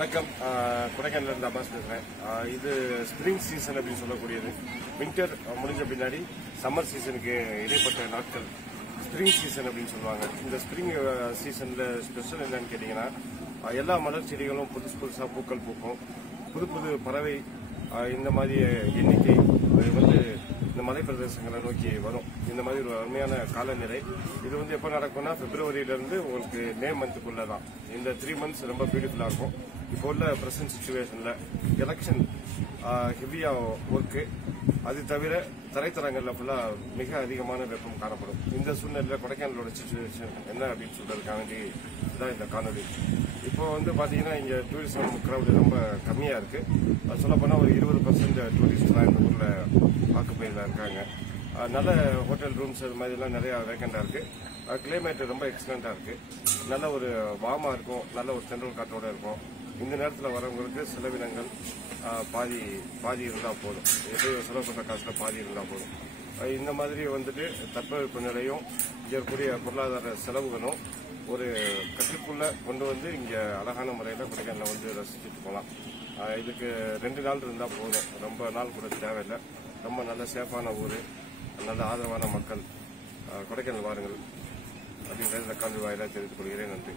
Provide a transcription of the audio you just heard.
வணக்கம். கொடைக்கானல இருந்து அப்பாஸ் பேசுறேன். இது ஸ்பிரிங் சீசன் அப்படின்னு சொல்லக்கூடியது. வின்டர் முடிஞ்ச பின்னாடி சம்மர் சீசனுக்கு இடைப்பட்ட நாட்கள் ஸ்பிரிங் சீசன் அப்படின்னு சொல்லுவாங்க. இந்த ஸ்பிரிங் சீசன்ல ஸ்பெஷல் என்னன்னு கேட்டீங்கன்னா, எல்லா மலர் செடிகளும் புதுசா பூக்கள் பூக்கும். புது புது பறவை இந்த மாதிரி எண்ணிக்கை வந்து இந்த மலை பிரதேசங்களை நோக்கி வரும். இந்த மாதிரி ஒரு அருமையான காலநிலை. இது வந்து எப்போ நடக்கும்னா, பிப்ரவரியிலிருந்து உங்களுக்கு மே மந்த்துக்குள்ள தான். இந்த 3 months ரொம்ப பியூட்டிஃபுல்லா இருக்கும். இப்போ உள்ள பிரசன்ட் சிச்சுவேஷன்ல எலெக்ஷன் ஹெவியா ஒர்க்கு, அது தவிர தரைத்தளங்கள்ல ஃபுல்லா மிக அதிகமான வெப்பம் காணப்படும். இந்த சூழ்நிலையில கொடைக்கானலோட சிச்சுவேஷன் என்ன அப்படின்னு சொல்றதுக்காண்டி தான் இந்த காணொலி. இப்போ வந்து பாத்தீங்கன்னா, இங்க டூரிசம் கிரௌடு ரொம்ப கம்மியா இருக்கு. சொல்ல போனா ஒரு 20% டூரிஸ்ட் தான் இந்த ஊர்ல ஆக்குப்பையில இருக்காங்க. நல்ல ஹோட்டல் ரூம்ஸ் அது மாதிரி எல்லாம் நிறைய வேக்கண்டா இருக்கு. கிளைமேட் ரொம்ப எக்ஸலண்டா இருக்கு. நல்ல ஒரு வார்மா இருக்கும். நல்ல ஒரு தென்றல் காற்றோட இருக்கும். இந்த நேரத்தில் வரவங்களுக்கு செலவினங்கள் பாதி இருந்தா போதும். எப்படியும் செலவு பண்ற காசுல பாதி இருந்தா போதும். இந்த மாதிரி வந்துட்டு தட்பவெப்ப நிலையும் இங்க இருக்கக்கூடிய பொருளாதார செலவுகளும் ஒரு கட்டுக்குள்ள கொண்டு வந்து இங்க அழகான முறையில கொடைக்கானல வந்து ரசிச்சுட்டு போகலாம். இதுக்கு 2 நாள் இருந்தா போதும். ரொம்ப நாள் கூட தேவையில்லை. ரொம்ப நல்ல சேஃபான ஊரு, நல்ல ஆதரவான மக்கள். கொடைக்கானல் வாருங்கள் அப்படின்றத காணொலி வாயிலாக தெரிவித்துக் கொள்கிறேன். நன்றி.